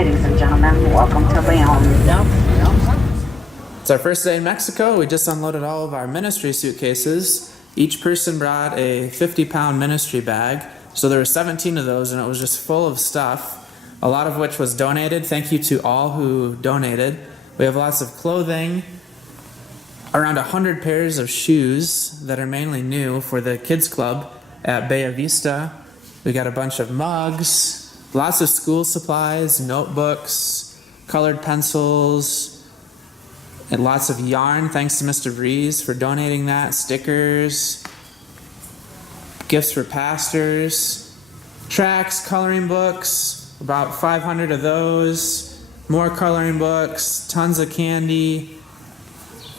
Ladies and gentlemen, welcome to Leon. It's our first day in Mexico. We just unloaded all of our ministry suitcases. Each person brought a 50-pound ministry bag. So there were 17 of those, and it was just full of stuff, a lot of which was donated. Thank you to all who donated. We have lots of clothing, around 100 pairs of shoes that are mainly new for the kids club at Bella Vista. We got a bunch of mugs, lots of school supplies, notebooks, colored pencils, and lots of yarn. Thanks to Mr. Breeze for donating that. Stickers, gifts for pastors, tracts, coloring books, about 500 of those, more coloring books, tons of candy.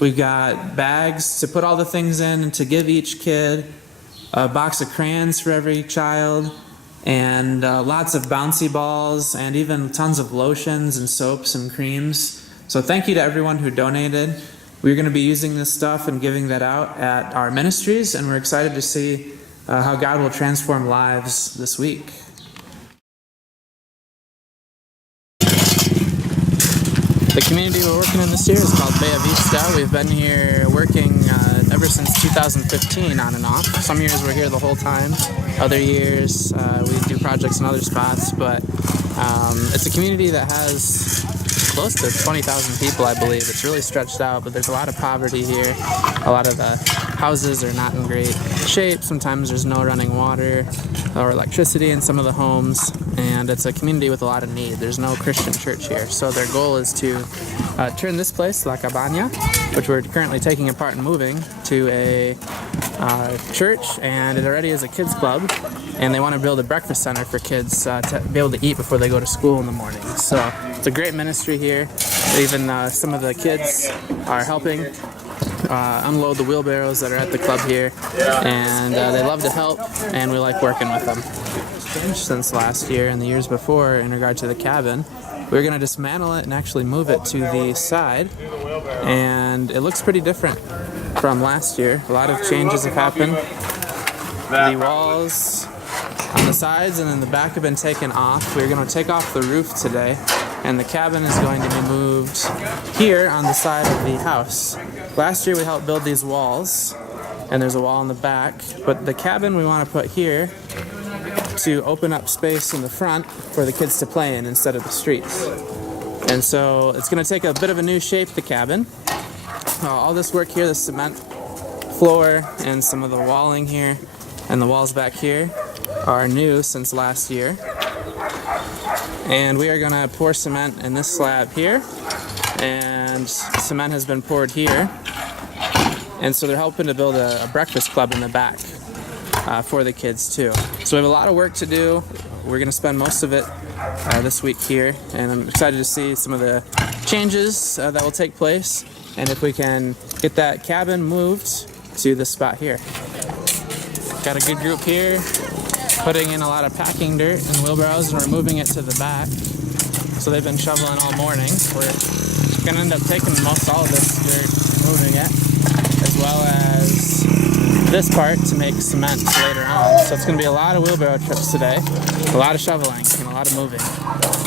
We've got bags to put all the things in and to give each kid, a box of crayons for every child, and lots of bouncy balls, and even tons of lotions and soaps and creams. So thank you to everyone who donated. We're going to be using this stuff and giving that out at our ministries, and we're excited to see how God will transform lives this week. The community we're working in this year is called Bella Vista. We've been here working ever since 2015 on and off. Some years we're here the whole time. Other years we do projects in other spots, but it's a community that has close to 20,000 people, I believe. It's really stretched out, but there's a lot of poverty here. A lot of the houses are not in great shape. Sometimes there's no running water or electricity in some of the homes, and it's a community with a lot of need. There's no Christian church here, so their goal is to turn this place, La Cabana, which we're currently taking apart and moving, to a church, and it already is a kids club, and they want to build a breakfast center for kids to be able to eat before they go to school in the morning. So it's a great ministry here. Even some of the kids are helping unload the wheelbarrows that are at the club here, and they love to help, and we like working with them. Since last year and the years before in regard to the cabin, we're going to dismantle it and actually move it to the side, and it looks pretty different from last year. A lot of changes have happened. The walls on the sides and in the back have been taken off. We're going to take off the roof today, and the cabin is going to be moved here on the side of the house. Last year we helped build these walls, and there's a wall in the back, but the cabin we want to put here to open up space in the front for the kids to play in instead of the streets. And so it's going to take a bit of a new shape, the cabin. All this work here, the cement floor and some of the walling here and the walls back here are new since last year. And we are going to pour cement in this slab here, and cement has been poured here. And so they're helping to build a breakfast club in the back for the kids too. So we have a lot of work to do. We're going to spend most of it this week here, and I'm excited to see some of the changes that will take place, and if we can get that cabin moved to this spot here. Got a good group here putting in a lot of packing dirt in wheelbarrows, and we're moving it to the back. So they've been shoveling all morning. We're going to end up taking all of this dirt, moving it, as well as this part to make cement later on. So it's going to be a lot of wheelbarrow trips today, a lot of shoveling, and a lot of moving.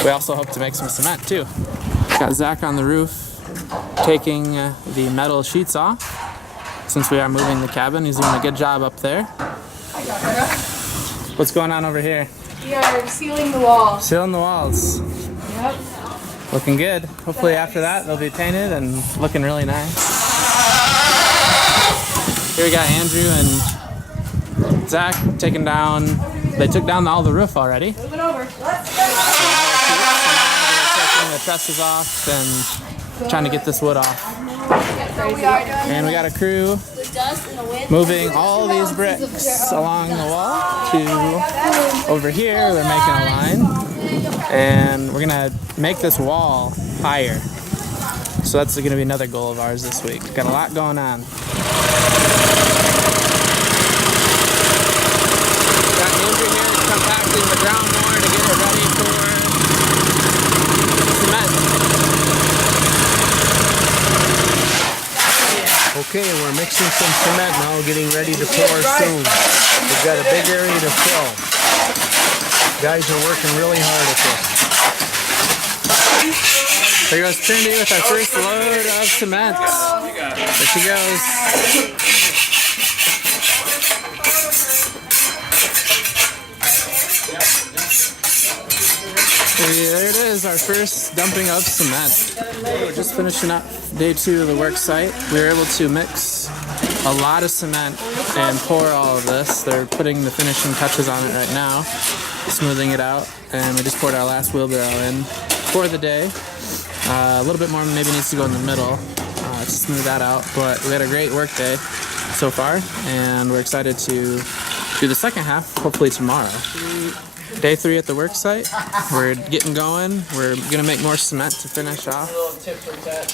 We also hope to make some cement too. Got Zach on the roof taking the metal sheets off since we are moving the cabin. He's doing a good job up there. What's going on over here? We are sealing the walls. Sealing the walls. Yep. Looking good. Hopefully after that they'll be painted and looking really nice. Here we got Andrew and Zach taking down, they took down all the roof already. Moving over. Let's go. Taking the trusses off and trying to get this wood off. And we got a crew moving all these bricks along the wall to over here. They're making a line, and we're gonna make this wall higher. So that's gonna be another goal of ours this week. Got a lot going on. Got Andrew here compacting the ground more to get it ready for cement. Okay, we're mixing some cement now, getting ready to pour soon. We've got a big area to fill. Guys are working really hard at this. There goes Trinity with our first load of cement. There she goes. There it is, our first dumping of cement. We're just finishing up day 2 of the work site. We were able to mix a lot of cement and pour all of this. They're putting the finishing touches on it right now, smoothing it out, and we just poured our last wheelbarrow in for the day. A little bit more maybe needs to go in the middle to smooth that out, but we had a great work day so far, and we're excited to do the second half, hopefully tomorrow. Day 3 at the work site. We're getting going. We're gonna make more cement to finish off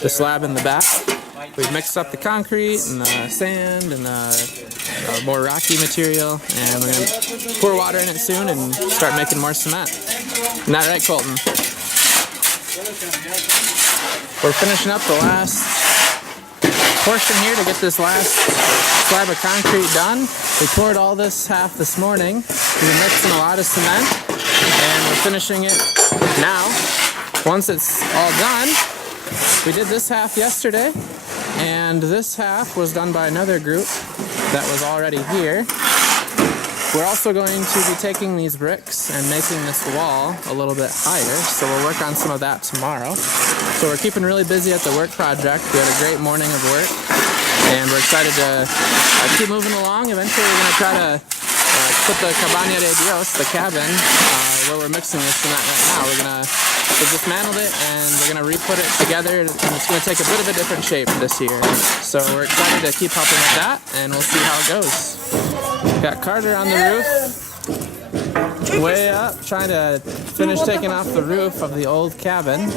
the slab in the back. We've mixed up the concrete and the sand and the more rocky material, and we're gonna pour water in it soon and start making more cement. Isn't that right, Colton? We're finishing up the last portion here to get this last slab of concrete done. We poured all this half this morning. We were mixing a lot of cement, and we're finishing it now. Once it's all done, we did this half yesterday, and this half was done by another group that was already here. We're also going to be taking these bricks and making this wall a little bit higher, so we'll work on some of that tomorrow. So we're keeping really busy at the work project. We had a great morning of work, and we're excited to keep moving along. Eventually we're going to try to put the Cabaña de Dios, the cabin, where we're mixing this cement right now. We dismantled it, and we're going to re-put it together, and it's going to take a bit of a different shape this year. So we're excited to keep helping with that, and we'll see how it goes. Got Carter on the roof, way up, trying to finish taking off the roof of the old cabin.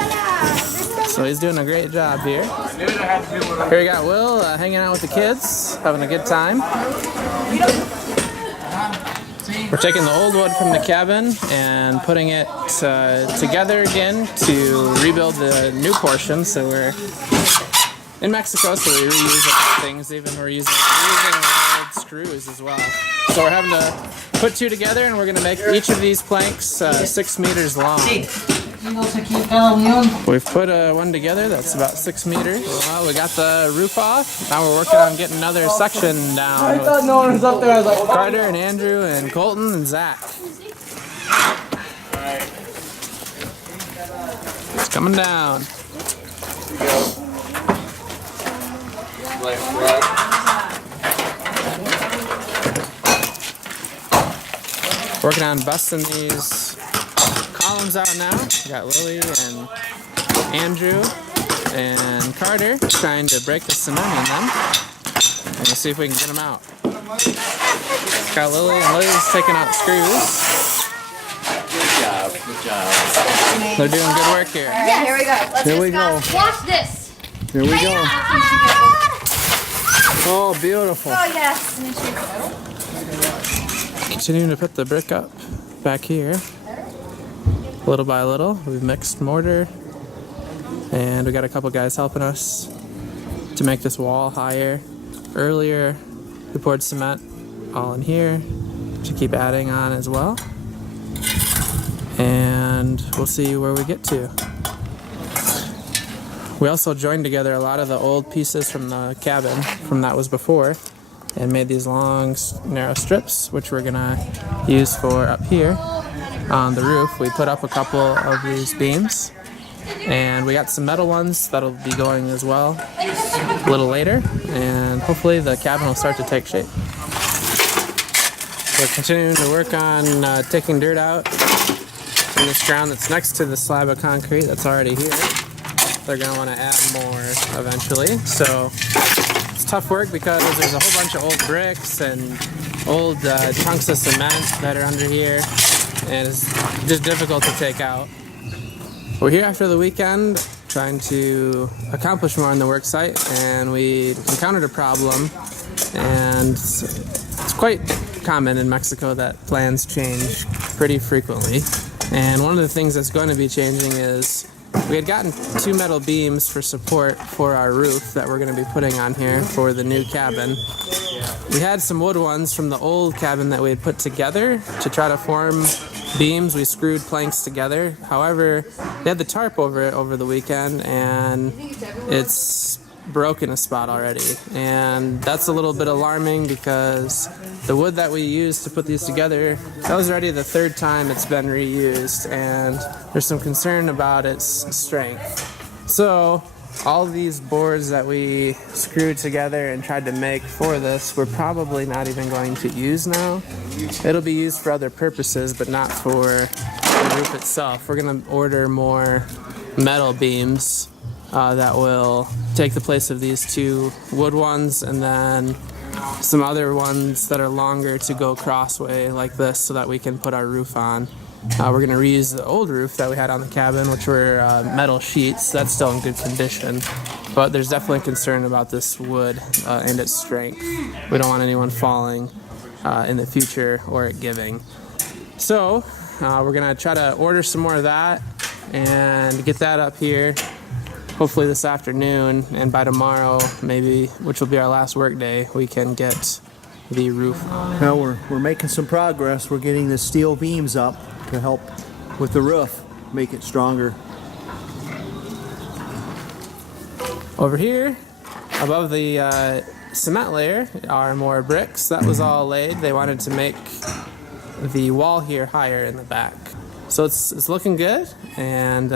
So he's doing a great job here. Here we got Will hanging out with the kids, having a good time. We're taking the old wood from the cabin and putting it together again to rebuild the new portion. So we're in Mexico, so we reuse things. Even we're using old screws as well. So we're having to put 2 together, and we're going to make each of these planks 6 meters long. We've put one together that's about 6 meters. Well, we got the roof off. Now we're working on getting another section down. I thought no one was up there. I was like, Carter and Andrew and Colton and Zach. It's coming down. Working on busting these columns out now. We got Lily and Andrew and Carter trying to break the cement in them. And we'll see if we can get them out. Got Lily, and Lily's taking out screws. Good job. They're doing good work here. Yeah, here we go. Let's Here we go. Watch this. Here we go. Oh, beautiful. Oh, yes. Continuing to put the brick up back here. Little by little, we've mixed mortar, and we got a couple guys helping us to make this wall higher. Earlier, we poured cement all in here to keep adding on as well, and we'll see where we get to. We also joined together a lot of the old pieces from the cabin from that was before, and made these long, narrow strips, which we're gonna use for up here on the roof. We put up a couple of these beams, and we got some metal ones that'll be going as well a little later, and hopefully the cabin will start to take shape. We're continuing to work on taking dirt out in this ground that's next to the slab of concrete that's already here. They're going to want to add more eventually. So it's tough work because there's a whole bunch of old bricks and old chunks of cement that are under here, and it's just difficult to take out. We're here after the weekend trying to accomplish more on the work site, and we encountered a problem, and it's quite common in Mexico that plans change pretty frequently. And one of the things that's going to be changing is we had gotten 2 metal beams for support for our roof that we're going to be putting on here for the new cabin. We had some wood ones from the old cabin that we had put together to try to form beams. We screwed planks together. However, they had the tarp over it over the weekend, and it's broken a spot already. And that's a little bit alarming because the wood that we used to put these together, that was already the 3rd time it's been reused, and there's some concern about its strength. So all these boards that we screwed together and tried to make for this, we're probably not even going to use now. It'll be used for other purposes, but not for the roof itself. We're gonna order more metal beams that will take the place of these 2 wood ones, and then some other ones that are longer to go crossway like this so that we can put our roof on. We're going to reuse the old roof that we had on the cabin, which were metal sheets. That's still in good condition, but there's definitely concern about this wood and its strength. We don't want anyone falling in the future or it giving. So we're going to try to order some more of that and get that up here hopefully this afternoon, and by tomorrow maybe, which will be our last work day, we can get the roof. Well, we're making some progress. We're getting the steel beams up to help with the roof, make it stronger. Over here, above the cement layer, are more bricks. That was all laid. They wanted to make the wall here higher in the back. So it's looking good, and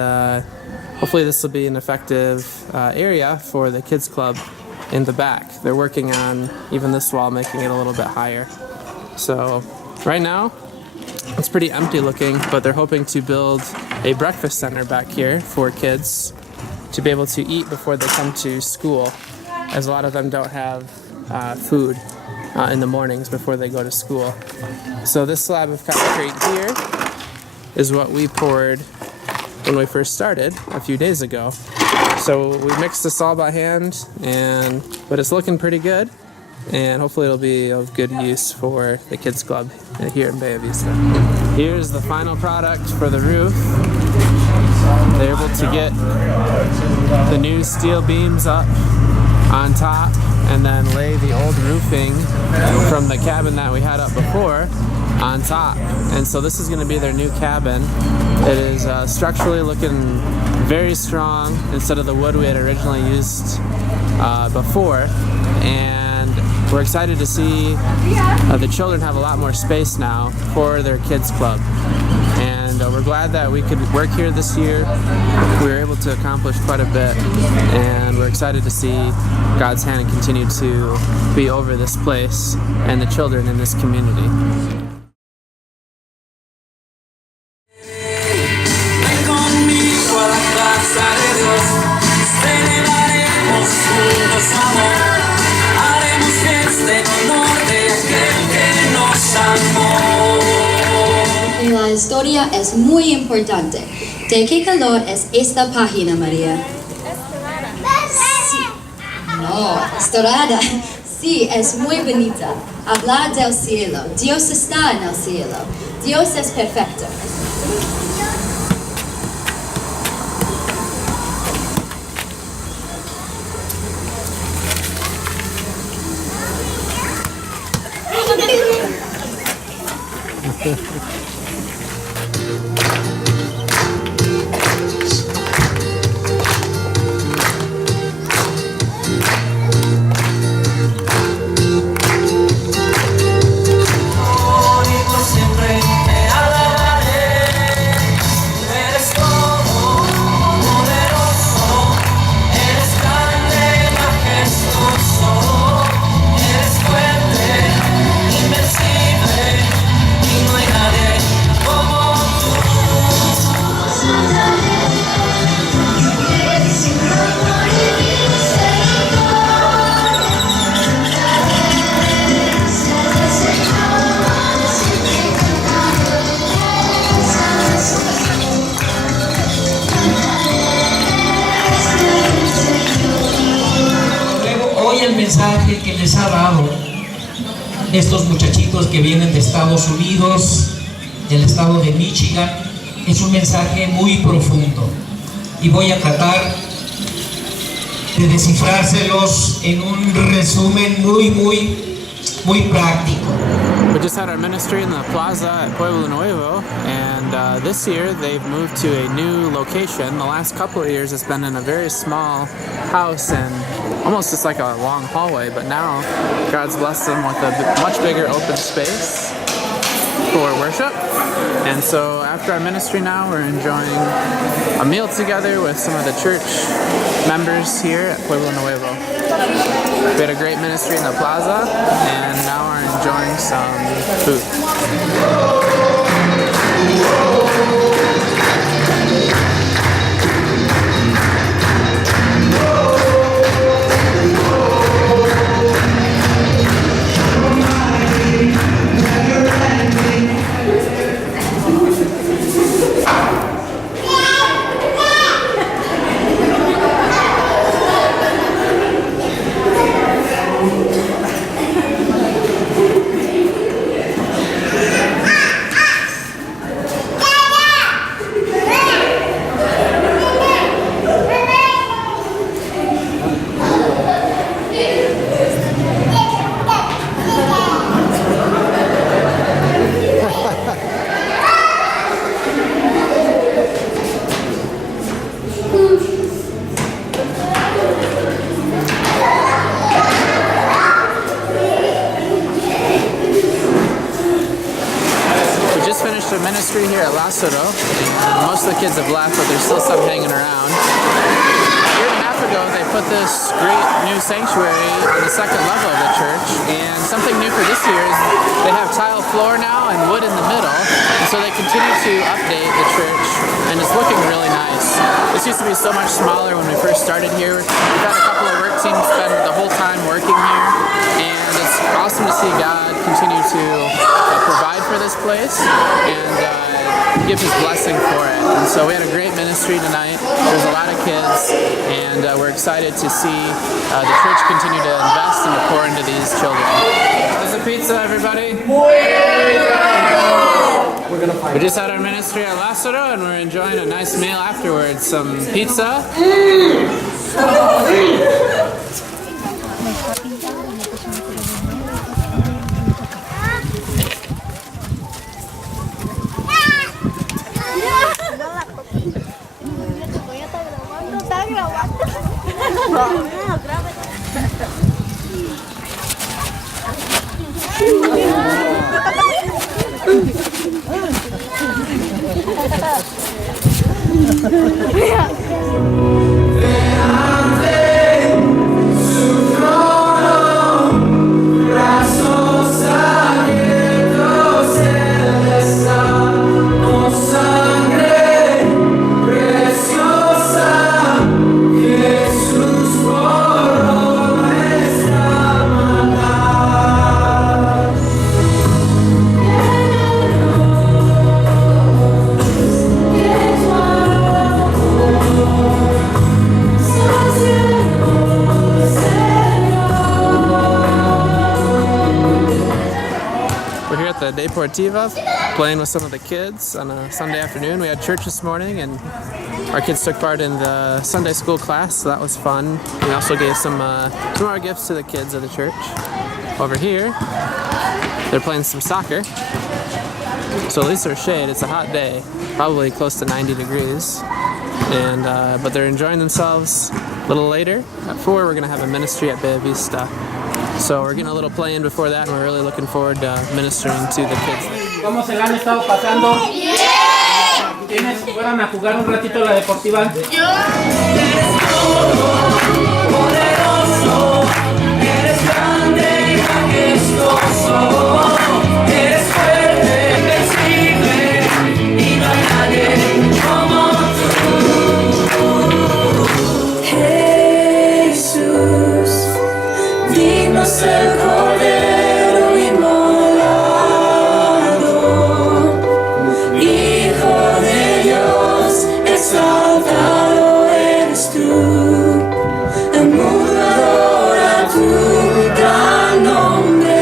hopefully this will be an effective area for the kids club in the back. They're working on even this wall, making it a little bit higher. So right now it's pretty empty looking, but they're hoping to build a breakfast center back here for kids to be able to eat before they come to school, as a lot of them don't have food in the mornings before they go to school. So this slab of concrete here is what we poured when we first started a few days ago. So we mixed this all by hand, but it's looking pretty good, and hopefully it'll be of good use for the kids club here in Bella Vista. Here's the final product for the roof. They're able to get the new steel beams up on top and then lay the old roofing from the cabin that we had up before on top. And so this is going to be their new cabin. It is structurally looking very strong instead of the wood we had originally used before. And we're excited to see the children have a lot more space now for their kids club. And we're glad that we could work here this year. We were able to accomplish quite a bit, and we're excited to see God's hand continue to be over this place and the children in this community. La historia es muy importante. ¿De qué color es esta página, María? Sí. No, es dorada. Sí, es muy bonita. Habla del cielo. Dios está en el cielo. Dios es perfecto. El mensaje que les ha dado estos muchachitos que vienen de Estados Unidos, del estado de Michigan, es un mensaje muy profundo, y voy a tratar de descifrárselos en un resumen muy práctico. We just had our ministry in the plaza at Pueblo Nuevo, and this year they've moved to a new location. The last couple of years it's been in a very small house and almost just like a long hallway, but now God's blessed them with a much bigger open space for worship. And so after our ministry now, we're enjoying a meal together with some of the church members here at Pueblo Nuevo. We had a great ministry in the plaza, and now we're enjoying some food. Ministry here at Lasero. Most of the kids have left, but there's still some hanging around. A year and a half ago, they put this great new sanctuary on the second level of the church, and something new for this year is they have tile floor now and wood in the middle, and so they continue to update the church, and it's looking really nice. This used to be so much smaller when we first started here. We've had a couple of work teams spend the whole time working here, and it's awesome to see God continue to provide for this place and give His blessing for it. And so we had a great ministry tonight. There's a lot of kids, and we're excited to see the church continue to invest and to pour into these children. How's the pizza, everybody? We just had our ministry at Lasero, and we're enjoying a nice meal afterwards. Some pizza. Deportiva, playing with some of the kids on a Sunday afternoon. We had church this morning, and our kids took part in the Sunday school class, so that was fun. We also gave some more gifts to the kids of the church. Over here, they're playing some soccer. So at least there's shade. It's a hot day, probably close to 90 degrees. And but they're enjoying themselves. A little later, at 4, we're going to have a ministry at Bella Vista. So we're getting a little play in before that, and we're really looking forward to ministering to the kids. ¿Cómo se la han estado pasando? ¿Quiénes fueron a jugar un ratito a la deportiva? Eres poderoso, eres grande y majestuoso, eres fuerte, invencible, y no hay nadie como tú. Jesús, digno es el Cordero inmolado, Hijo de Dios, exaltado eres tú, el mundo adora tu gran nombre.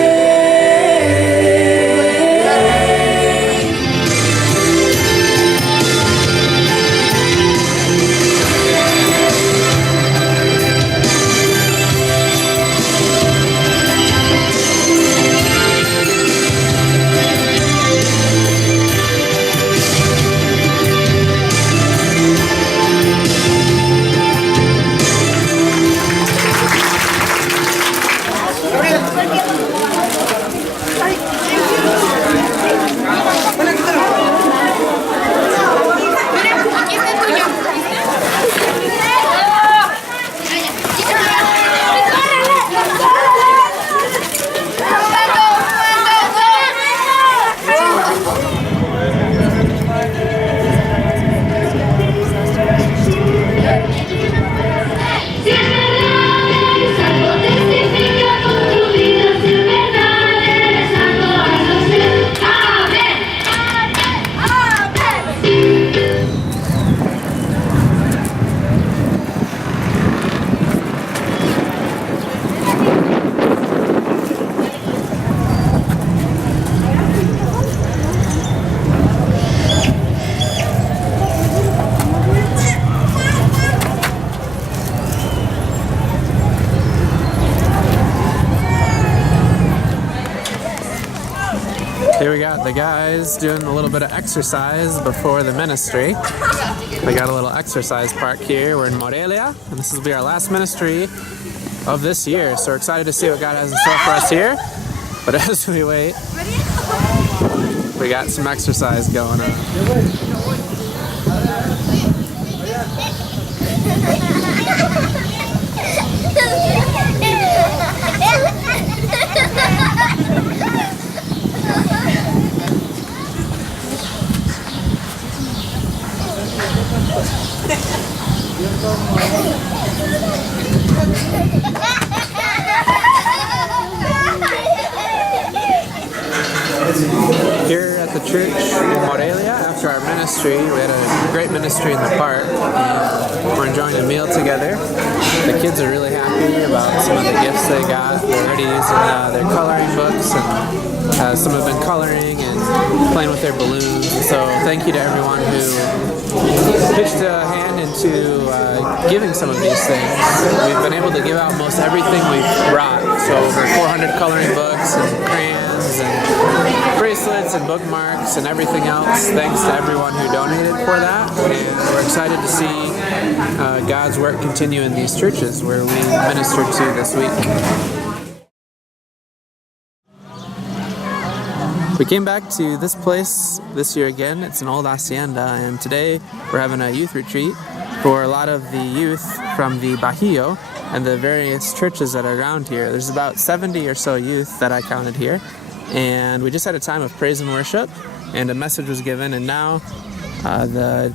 Here we got the guys doing a little bit of exercise before the ministry. They got a little exercise park here. We're in Morelia, and this will be our last ministry of this year. So we're excited to see what God has in store for us here. But as we wait, we got some exercise going on. Here at the church in Morelia, after our ministry, we had a great ministry in the park, and we're enjoying a meal together. The kids are really happy about some of the gifts they got. They're already using their coloring books, and some have been coloring and playing with their balloons. So thank you to everyone who pitched a hand into giving some of these things. We've been able to give out most everything we've brought. So over 400 coloring books and crayons and bracelets and bookmarks and everything else. Thanks to everyone who donated for that. And we're excited to see God's work continue in these churches where we ministered to this week. We came back to this place this year again. It's an old hacienda, and today we're having a youth retreat for a lot of the youth from the Bajío and the various churches that are around here. There's about 70 or so youth that I counted here, and we just had a time of praise and worship, and a message was given, and now the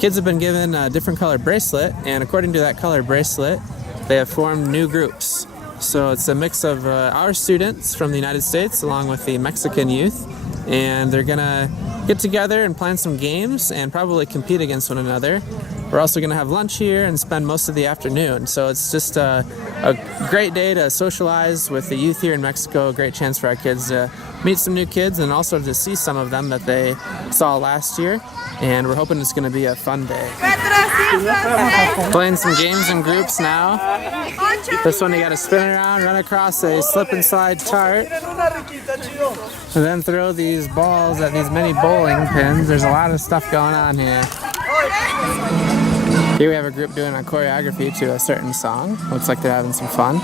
kids have been given a different color bracelet, and according to that color bracelet, they have formed new groups. So it's a mix of our students from the United States along with the Mexican youth, and they're gonna get together and plan some games and probably compete against one another. We're also gonna have lunch here and spend most of the afternoon. So it's just a great day to socialize with the youth here in Mexico, a great chance for our kids to meet some new kids and also to see some of them that they saw last year. And we're hoping it's going to be a fun day. Playing some games in groups now. This one you got to spin around, run across a slip and slide tart, and then throw these balls at these mini bowling pins. There's a lot of stuff going on here. Here we have a group doing a choreography to a certain song. Looks like they're having some fun.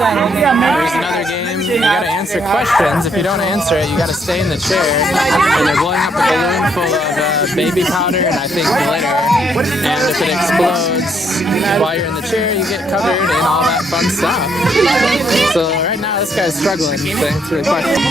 There's another game. You gotta answer questions. If you don't answer it, you gotta stay in the chair. And they're blowing up a balloon full of baby powder and I think glitter. And if it explodes while you're in the chair, you get covered in all that fun stuff. So right now, this guy's struggling to answer the question.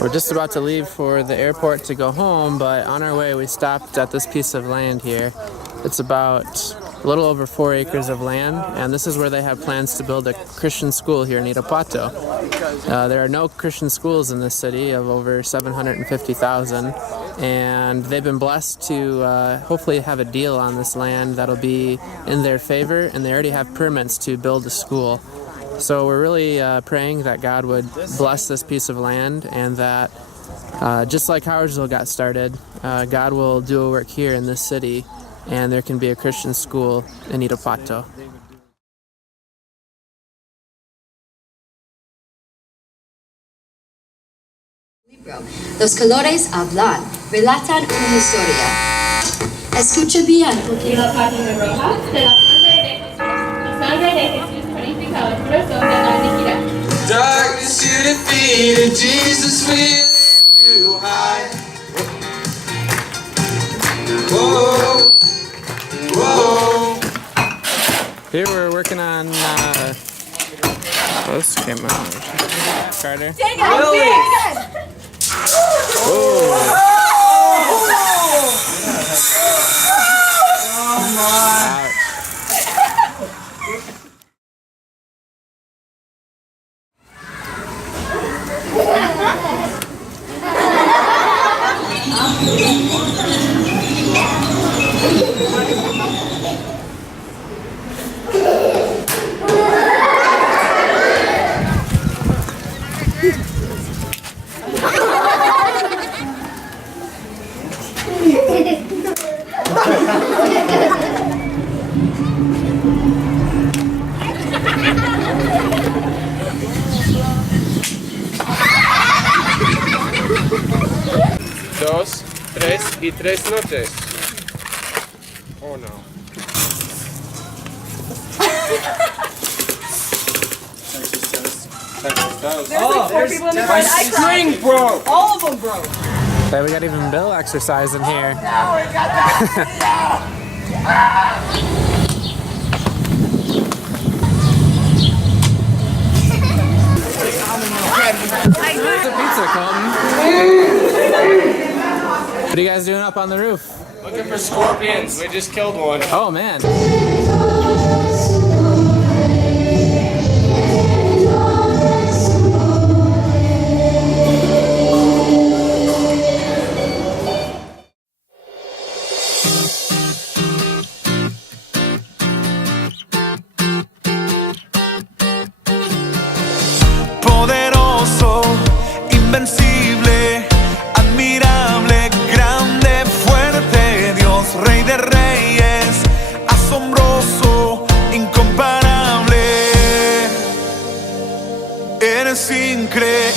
We're just about to leave for the airport to go home, but on our way we stopped at this piece of land here. It's about a little over 4 acres of land, and this is where they have plans to build a Christian school here in Irapuato. There are no Christian schools in this city of over 750,000, and they've been blessed to hopefully have a deal on this land that'll be in their favor, and they already have permits to build a school. So we're really praying that God would bless this piece of land, and that just like Howardsville got started, God will do a work here in this city, and there can be a Christian school in Irapuato. Los colores hablan, relatan una historia. Escucha bien. Y la página roja de la sangre de Jesús purifica el corazón de la iniquidad. Darkness you defeated, Jesus we lift you high. Here we're working on, oh, this came out. Carter. Dos, tres y tres noches. Oh no. Oh, there's 4 people in the car. String broke. All of them broke. Hey, we got even Bill exercising here. There's a pizza coming. What are you guys doing up on the roof? Looking for scorpions. We just killed one. Oh man. Poderoso, invencible, admirable, grande, fuerte, Dios, Rey de Reyes, asombroso, incomparable. Eres increíble,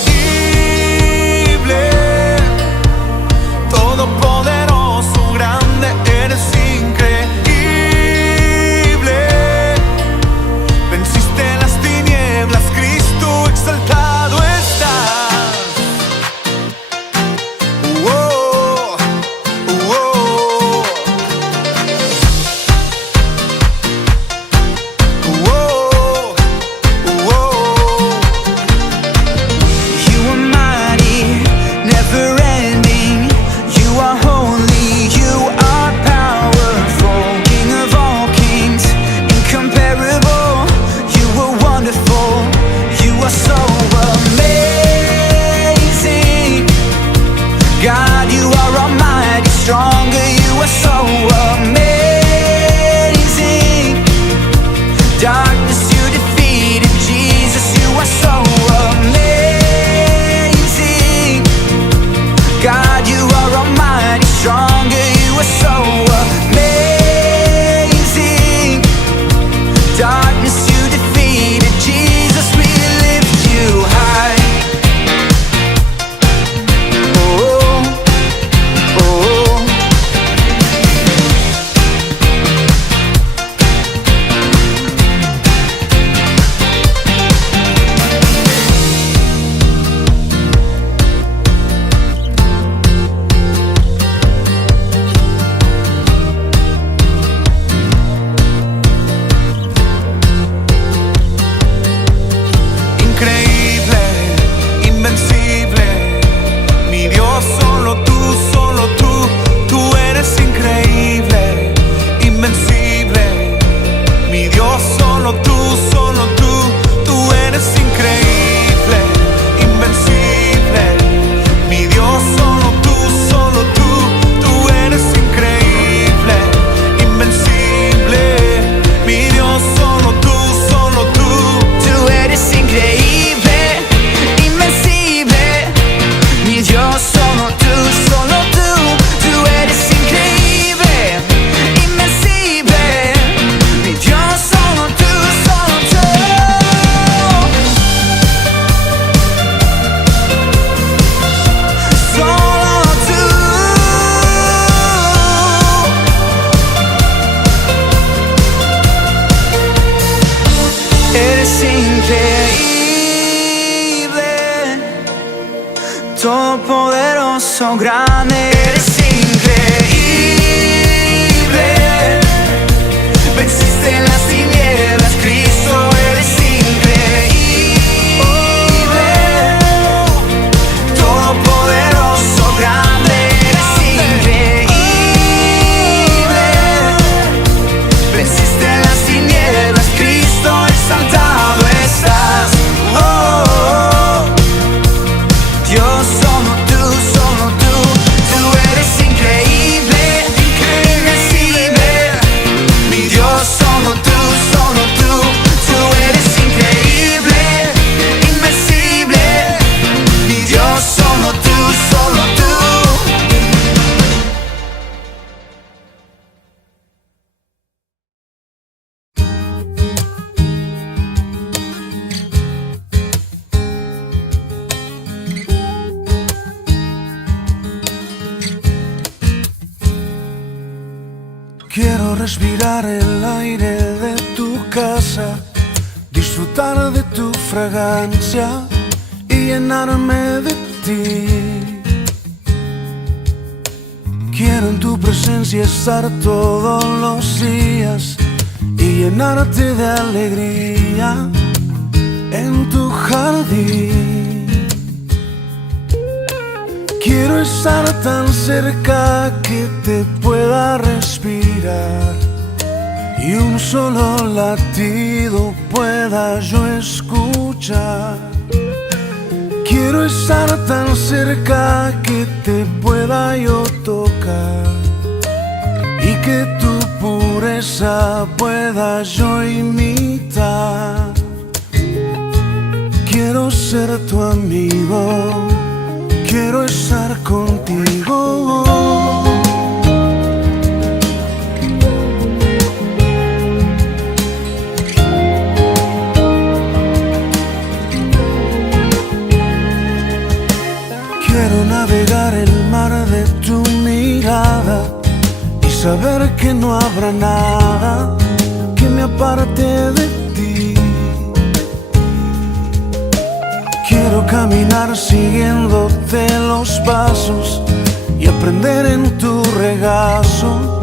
todopoderoso, grande, eres increíble. Venciste las tinieblas, Cristo exaltado estás. Oh, oh, oh, oh. You are mighty, never ending. You are holy, you are powerful, King of all kings, incomparable. You are wonderful, you are so amazing. God, you are almighty, stronger, you are so amazing. Darkness you defeated, Jesus, you are so amazing. God, you are almighty, stronger, you are so amazing. Darkness you defeated, Jesus, we lift you high. Oh, oh. Increíble, invencible, mi Dios, solo tú, tú eres increíble, invencible, mi Dios, solo tú, tú eres increíble, invencible, mi Dios, solo tú, tú eres increíble, invencible, mi Dios, solo tú, tú eres increíble, invencible, mi Dios, solo tú, tú eres increíble, invencible, mi Dios, solo tú, solo tú, eres increíble, todopoderoso, grande, eres increíble, venciste las tinieblas. Dios, solo tú, tú eres increíble, invencible. Mi Dios, solo tú, tú eres increíble, invencible. Mi Dios, solo tú, solo tú. Quiero respirar el aire de tu casa, disfrutar de tu fragancia y llenarme de ti. Quiero en tu presencia estar todos los días y llenarte de alegría en tu jardín. Quiero estar tan cerca que te pueda respirar y un solo latido pueda yo escuchar. Quiero estar tan cerca que te pueda yo tocar y que tu pureza pueda yo imitar. Quiero ser tu amigo, quiero estar contigo. Quiero navegar el mar de tu mirada y saber que no habrá nada que me aparte de ti. Quiero caminar siguiéndote los pasos y aprender en tu regazo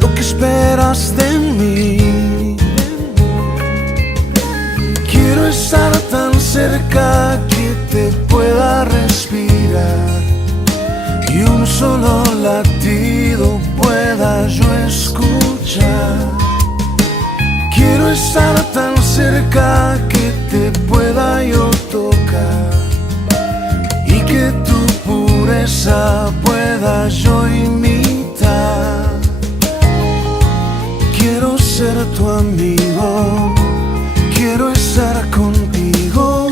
lo que esperas de mí. Quiero estar tan cerca que te pueda respirar y un solo latido pueda yo escuchar. Quiero estar tan cerca que te pueda yo tocar y que tu pureza pueda yo imitar. Quiero ser tu amigo, quiero estar contigo.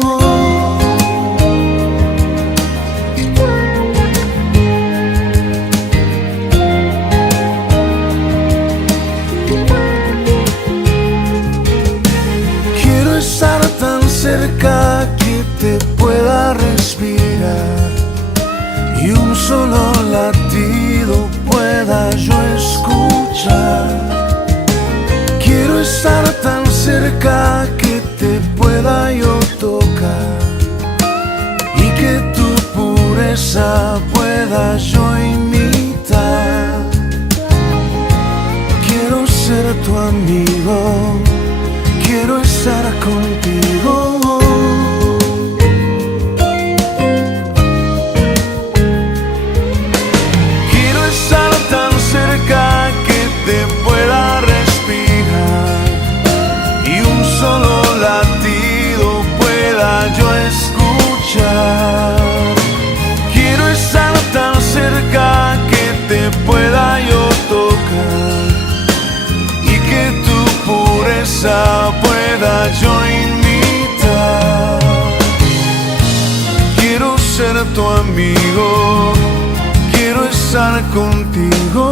Quiero estar tan cerca que te pueda respirar y un solo latido pueda yo escuchar. Quiero estar tan cerca que te pueda yo tocar y que tu pureza pueda yo imitar. Quiero ser tu amigo, quiero estar contigo. Quiero estar tan cerca que te pueda respirar y un solo latido pueda yo escuchar. Quiero estar tan cerca que te pueda yo tocar y que tu pureza pueda yo imitar. Quiero ser tu amigo, quiero estar contigo.